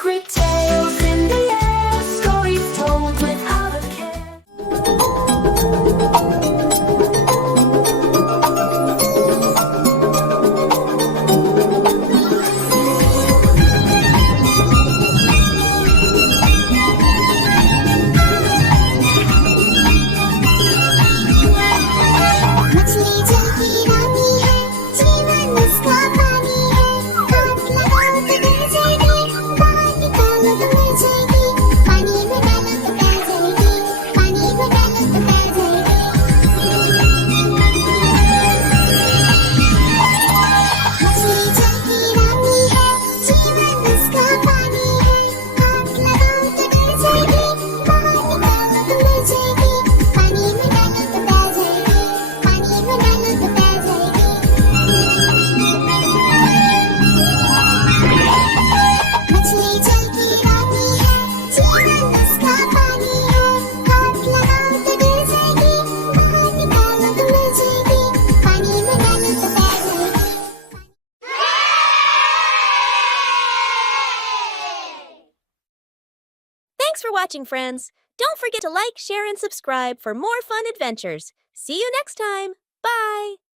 secret tales in the air, stories told without a care. मछली जल की रानी है, जीवन उसका पानी है। हाथ लगाओ तो डूब जाएगी, बाहर निकालो तो मर जाएगी। पानी में डालो तो तैर जाएगी, पानी में डालो तो तैर जाएगी। मछली जल की रानी है, जीवन उसका पानी है। हाथ लगाओ तो डूब जाएगी, बाहर निकालो तो मर जाएगी। पानी में डालो तो तैर जाएगी, पानी में डालो तो तैर जाएगी। मछली जल की रानी है, जीवन उसका पानी है। हाथ लगाओ तो डूब जाएगी, बाहर निकालो तो मर जाएगी। पानी में डालो तो तैर जाएगी। Thanks for watching, friends. Don't forget to like, share, and subscribe for more fun adventures. See you next time. Bye!